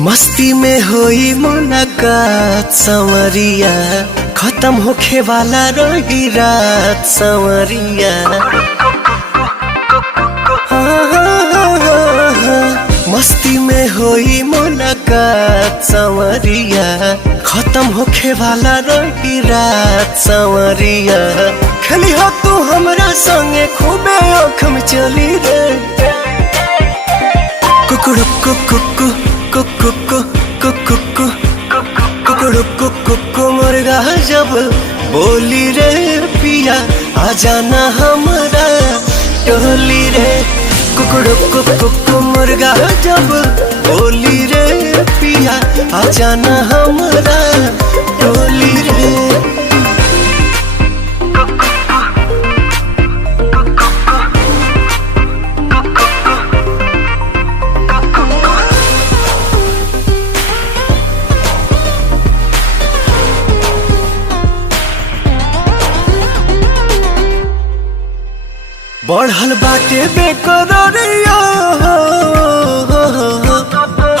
मस्ती में होई मुलाकात संवरिया, खत्म होखे वाला रही रात संवरिया। मस्ती में होई मुलाकात संवरिया, खत्म होखे वाला रही रात संवरिया। खेली हो तू हमरा संगे खूबे आँख में चली रे। कुकुड़ु कुकु कुकु कुकु कुकुड़ु कुकु मुर्गा जब बोली रे पिया, आ जाना हमरा टोली रे। कुकुड़ु कुकु मुर्गा जब बोली रे पिया, आ जाना हमरा टोली रे। बढ़ल बाटे बेकरारिया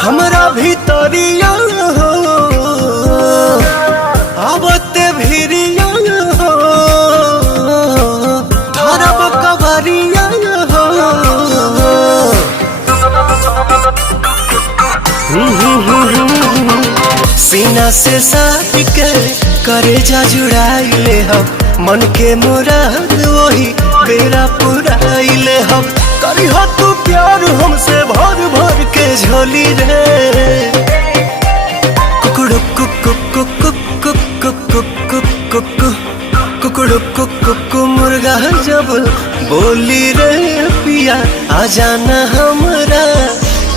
हमरा भीतरिया, आवते भिरिया धरब कवरिया। सीना से साट के करेजा जुड़ाइले हम, मन के मुराद वही बेरा पुराइले हम। करी हो तू प्यार हमसे भर भर के झोली रे। कुकुड़ु कुकु कुकु कुकु कुकु कुकु कुकुड़ु कुकु मुर्गा जब बोली रे पिया, आ जाना हमरा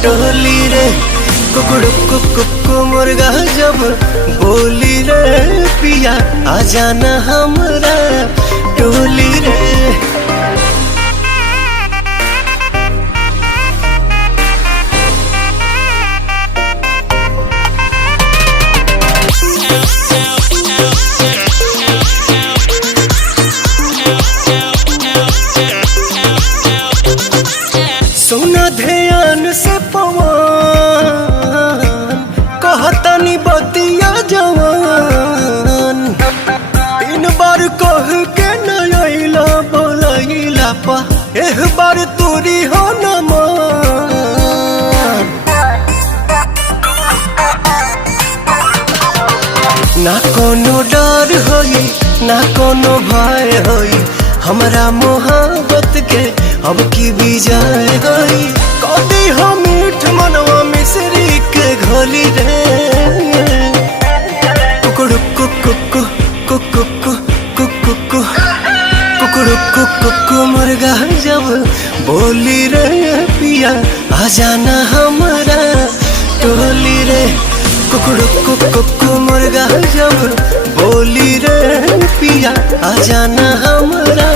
टोली रे। कुकुड़ु कुकु मुर्गा जब बोली रे पिया, आ जाना हमरा टोली रे। सुना ध्यान से पवन, कहतनी बतिया जवान। 3 बार कह के नैला बोलैला पा, एक बार तूरी हो न मान। ना कोनो डर होई ना कोनो भय होई, हमरा मोहब्बत के अब की विजय होई। कदी हो मीठ मनवा मिश्री के घोली रे। कुकुड़ु कुकु कुकु कुकु कुकुड़ु कुकु मुर्गा जब बोली रे पिया, आ जाना हमरा टोली रे। कुकुड़ु कुकु मुर्गा जब बोली रे पिया, आ जाना हमरा